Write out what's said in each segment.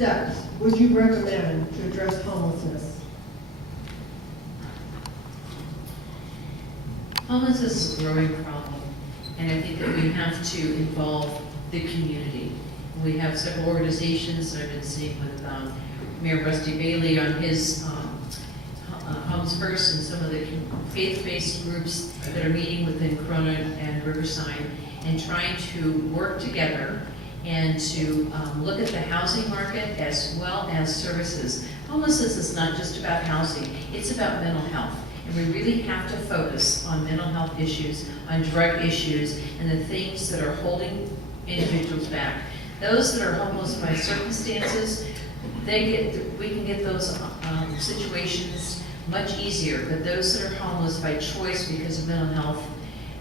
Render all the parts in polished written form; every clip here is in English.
steps would you recommend to address homelessness? Homelessness is a growing problem, and I think that we have to involve the community. We have several organizations that I've been seeing with Mayor Rusty Bailey on his Homes First and some of the faith-based groups that are meeting within Corona and Riverside and trying to work together and to look at the housing market as well as services. Homelessness is not just about housing, it's about mental health. And we really have to focus on mental health issues, on drug issues, and the things that are holding individuals back. Those that are homeless by circumstances, we can get those situations much easier, but those that are homeless by choice because of mental health,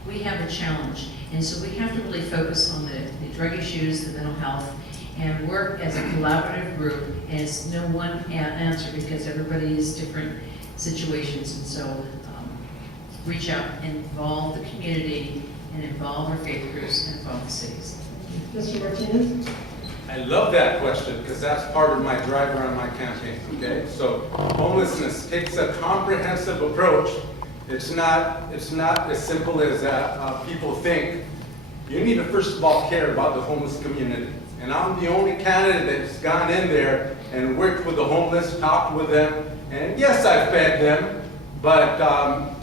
we have a challenge. And so we have to really focus on the drug issues, the mental health, and work as a collaborative group as no one answer because everybody is different situations. And so reach out and involve the community and involve our faith groups and involve the cities. Mr. Martinez? I love that question because that's part of my drive around my campaign, okay? So homelessness takes a comprehensive approach. It's not as simple as people think. You need to first of all care about the homeless community. And I'm the only candidate that's gone in there and worked with the homeless, talked with them, and yes, I fed them, but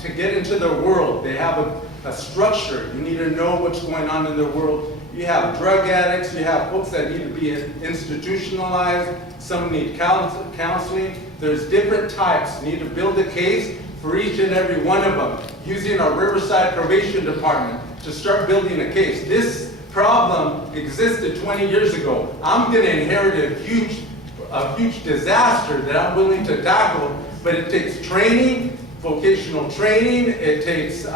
to get into their world, they have a structure. You need to know what's going on in their world. You have drug addicts, you have folks that need to be institutionalized, some need counseling. There's different types. You need to build a case for each and every one of them, using our Riverside Probation Department to start building a case. This problem existed 20 years ago. I'm going to inherit a huge disaster that I'm willing to tackle, but it takes training, vocational training, it takes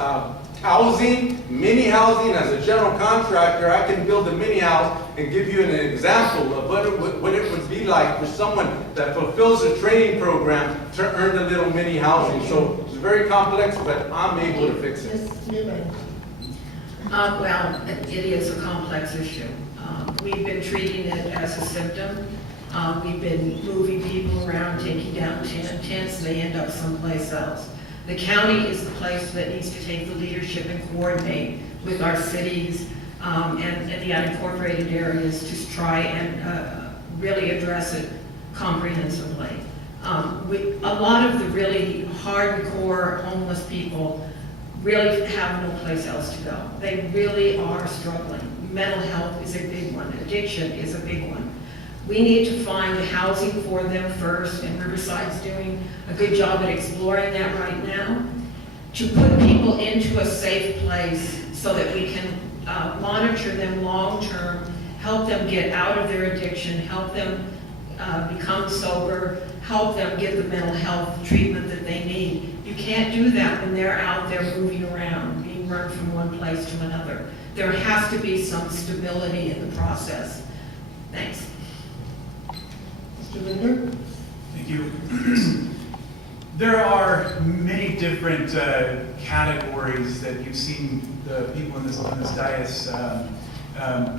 housing, mini housing. As a general contractor, I can build a mini house and give you an example of what it would be like for someone that fulfills a training program to earn a little mini housing. So it's very complex, but I'm able to fix it. Ms. Newman? Well, it is a complex issue. We've been treating it as a symptom. We've been moving people around, taking down tents, they end up someplace else. The county is the place that needs to take the leadership and coordinate with our cities and the unincorporated areas to try and really address it comprehensively. A lot of the really hardcore homeless people really have no place else to go. They really are struggling. Mental health is a big one. Addiction is a big one. We need to find housing for them first, and Riverside's doing a good job at exploring that right now, to put people into a safe place so that we can monitor them long-term, help them get out of their addiction, help them become sober, help them get the mental health treatment that they need. You can't do that when they're out there moving around, being run from one place to another. There has to be some stability in the process. Thanks. Mr. Linder? Thank you. There are many different categories that you've seen the people on this dais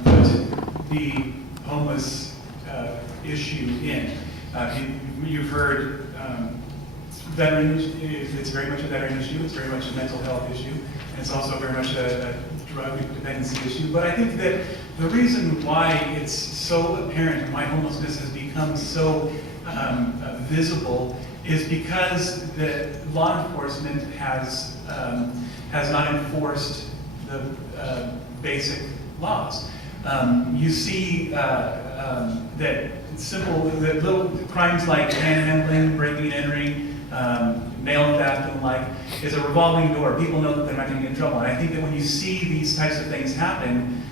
put the homeless issue in. You've heard veteran, it's very much a veteran issue, it's very much a mental health issue, and it's also very much a drug dependency issue. But I think that the reason why it's so apparent and why homelessness has become so visible is because the law enforcement has not enforced the basic laws. You see that little crimes like panhandling, breaking and entering, mail theft and the like is a revolving door. People know that they're not going to get in trouble. And I think that when you see these types of things happen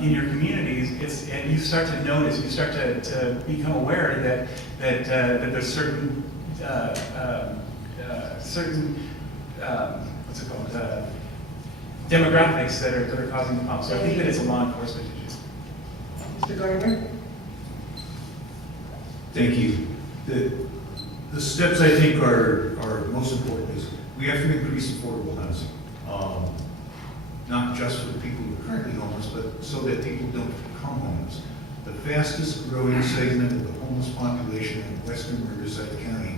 in your communities, and you start to notice, you start to become aware that there's certain what's it called, demographics that are causing the problem. So I think that it's a law enforcement issue. Mr. Gardner? Thank you. The steps I think are most important is we have to increase affordable housing. Not just for the people who are currently homeless, but so that people don't become homeless. The fastest growing segment of the homeless population in western Riverside County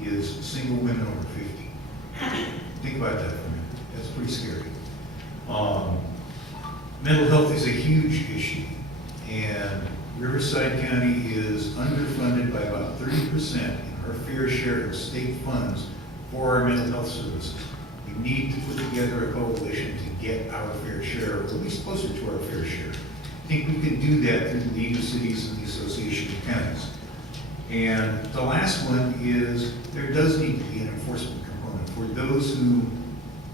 is single women over 50. Think about that for a minute. That's pretty scary. Mental health is a huge issue, and Riverside County is underfunded by about 30% in our fair share of state funds for our mental health services. We need to put together a coalition to get our fair share, or at least closer to our fair share. I think we can do that through the League of Cities and the Association of Counties. And the last one is there does need to be an enforcement component. For those who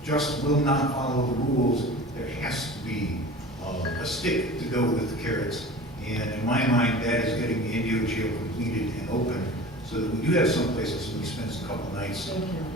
just will not follow the rules, there has to be a stick to go with the carrots. And in my mind, that is getting the Indio jail completed and open so that we do have some places when we spend a couple nights Thank you.